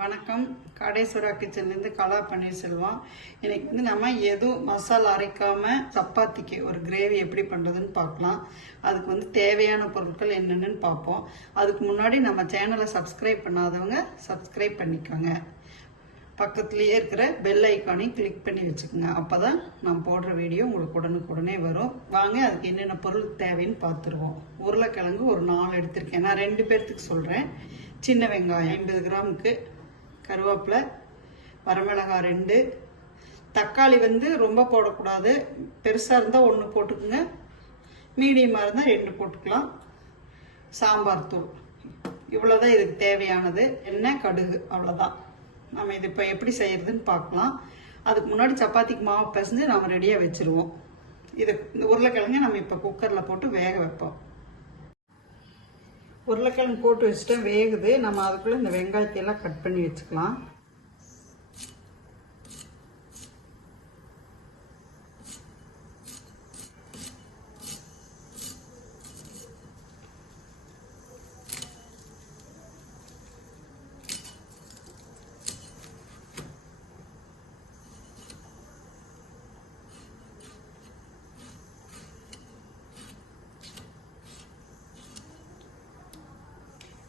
வணக்கம். காடேஸ்வரா கிச்சன்லேருந்து கலா பன்னீர்செல்வம். இன்னைக்கு நம்ம எதுவும் மசாலா அரைக்காம சப்பாத்திக்கு ஒரு கிரேவி எப்படி பண்ணுறதுன்னு பார்க்கலாம். அதுக்கு தேவையான பொருட்கள் என்னென்னு பார்ப்போம். அதுக்கு முன்னாடி நம்ம சேனலை சப்ஸ்கிரைப் பண்ணாதவங்க சப்ஸ்கிரைப் பண்ணிக்கோங்க. பக்கத்துலேயே இருக்கிற பெல் ஐக்கானையும் கிளிக் பண்ணி வச்சுக்கோங்க. அப்போ தான் நான் போடுற வீடியோ உங்களுக்கு உடனுக்குடனே வரும். வாங்க அதுக்கு என்னென்ன பொருள் தேவைன்னு பார்த்துருவோம். உருளைக்கிழங்கு ஒரு 4 எடுத்திருக்கேன். நான் 2 பேர்த்துக்கு சொல்கிறேன். சின்ன வெங்காயம் 50 கிராமுக்கு, கருவேப்பிலை, வரமிளகாய் 2, தக்காளி ரொம்ப போடக்கூடாது. பெருசாக இருந்தால் 1 போட்டுக்குங்க, மீடியமாக இருந்தால் 2 போட்டுக்கலாம். சாம்பார் தூள், இவ்வளோதான் இதுக்கு தேவையானது. எண்ணெய், கடுகு, அவ்வளோதான். நம்ம இது இப்போ எப்படி செய்யறதுன்னு பார்க்கலாம். அதுக்கு முன்னாடி சப்பாத்திக்கு மாவு பிசைஞ்சு நம்ம ரெடியாக வச்சுருவோம். இந்த உருளைக்கிழங்கு நம்ம இப்போ குக்கரில் போட்டு வேக வைப்போம். உருளைக்கிழங்கு போட்டு வச்சுட்டா வேகுது. நம்ம அதுக்குள்ளே இந்த வெங்காயத்தையெல்லாம் கட் பண்ணி வச்சுக்கலாம்.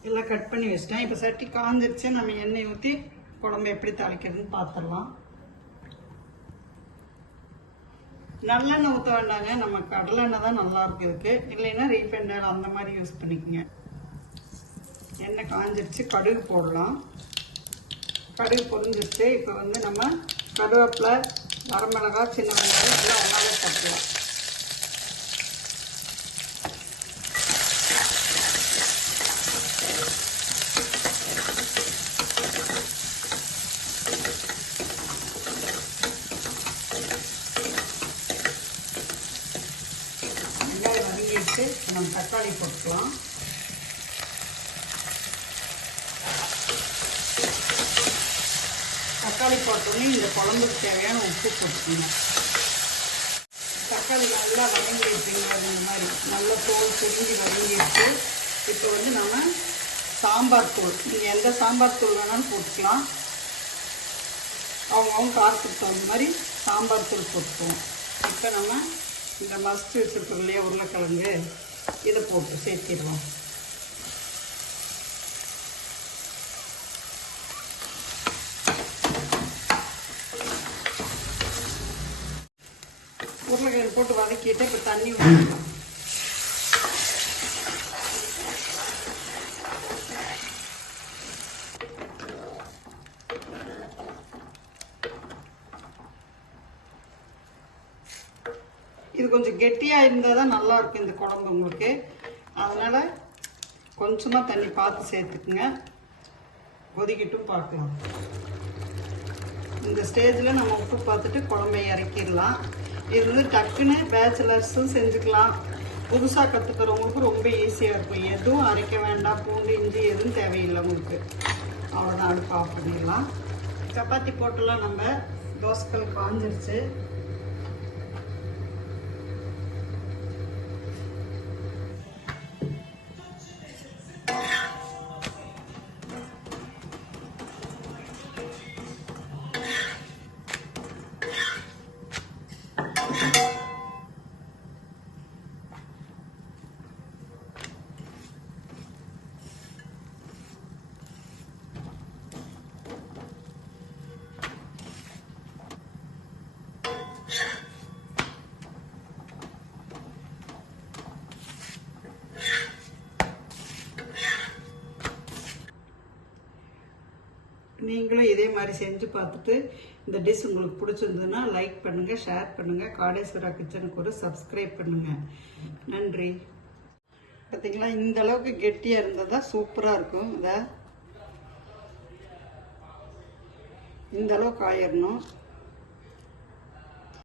எல்லாம் கட் பண்ணி வச்சிட்டேன். இப்போ சட்டி காஞ்சிருச்சு. நம்ம எண்ணெய் ஊற்றி குழம்பு எப்படி தாளிக்கிறதுன்னு பார்த்துடலாம். நல்லெண்ணெய் ஊற்ற வேண்டாங்க, நம்ம கடலெண்ணெய் தான் நல்லா இருக்கு இதுக்கு. இல்லைன்னா ரீஃபைண்ட் ஆயில் அந்த மாதிரி யூஸ் பண்ணிக்கோங்க. எண்ணெய் காஞ்சிருச்சு, கடுகு போடலாம். கடுகு பொரிஞ்சிருச்சு. இப்போ நம்ம கருவேப்பிலை, வரமிளகாய், சின்ன வெங்காயம் எல்லாம் ஒன்றாவே போட்டுக்கலாம். நம்ம தக்காளி போட்டுக்கலாம். தக்காளி போட்டோன்னே இந்த குழம்புக்கு தேவையான உப்பு போட்டுக்கணும். தக்காளி நல்லா வதங்கிடுச்சுங்க. இந்த மாதிரி நல்லா தோல் செஞ்சு வதங்கிடுச்சு. இப்போ நம்ம சாம்பார் தூள், நீங்கள் எந்த சாம்பார் தூள் வேணாலும் போட்டுக்கலாம். அவங்க காரத்துக்கு தகுந்த மாதிரி சாம்பார் தூள் போட்டுக்குவோம். இப்போ நம்ம இந்த மஸ்ட் வச்சுருக்கோம் இல்லையா உருளைக்கிழங்கு, இதை போட்டு சேர்த்திடுவோம். உருளைக்கிழங்கு போட்டு வதக்கிட்டு இப்போ தண்ணி ஊற்றலாம். இது கொஞ்சம் கெட்டியாக இருந்தால் தான் நல்லா இருக்கும் இந்த குழம்பு உங்களுக்கு. அதனால் கொஞ்சமாக தண்ணி பார்த்து சேர்த்துக்குங்க. கொதிக்கிட்டும் பார்க்கலாம். இந்த ஸ்டேஜில் நம்ம உப்பு பார்த்துட்டு குழம்பை இறக்கிடலாம். இது டக்குன்னு பேச்சுலர்ஸும் செஞ்சுக்கலாம். புதுசாக கற்றுக்கிறவங்களுக்கு ரொம்ப ஈஸியாக இருக்கும். எதுவும் அரைக்க வேண்டாம், பூண்டு இஞ்சி எதுவும் தேவையில்லை உங்களுக்கு. அவ்வளோதான், அடுப்பு ஆஃப் பண்ணிடலாம். சப்பாத்தி போட்டுலாம். நம்ம தோசைக்கல் காஞ்சிருச்சு. நீங்களும் இதே மாதிரி செஞ்சு பார்த்துட்டு இந்த டிஷ் உங்களுக்கு பிடிச்சிருந்ததுன்னா லைக் பண்ணுங்கள், ஷேர் பண்ணுங்கள். காடேஸ்வரா கிச்சனுக்கு ஒரு சப்ஸ்கிரைப் பண்ணுங்கள். நன்றி. பார்த்தீங்களா, இந்த அளவுக்கு கெட்டியாக இருந்தால் தான் சூப்பராக இருக்கும். இந்த அளவுக்கு ஆயிடணும்.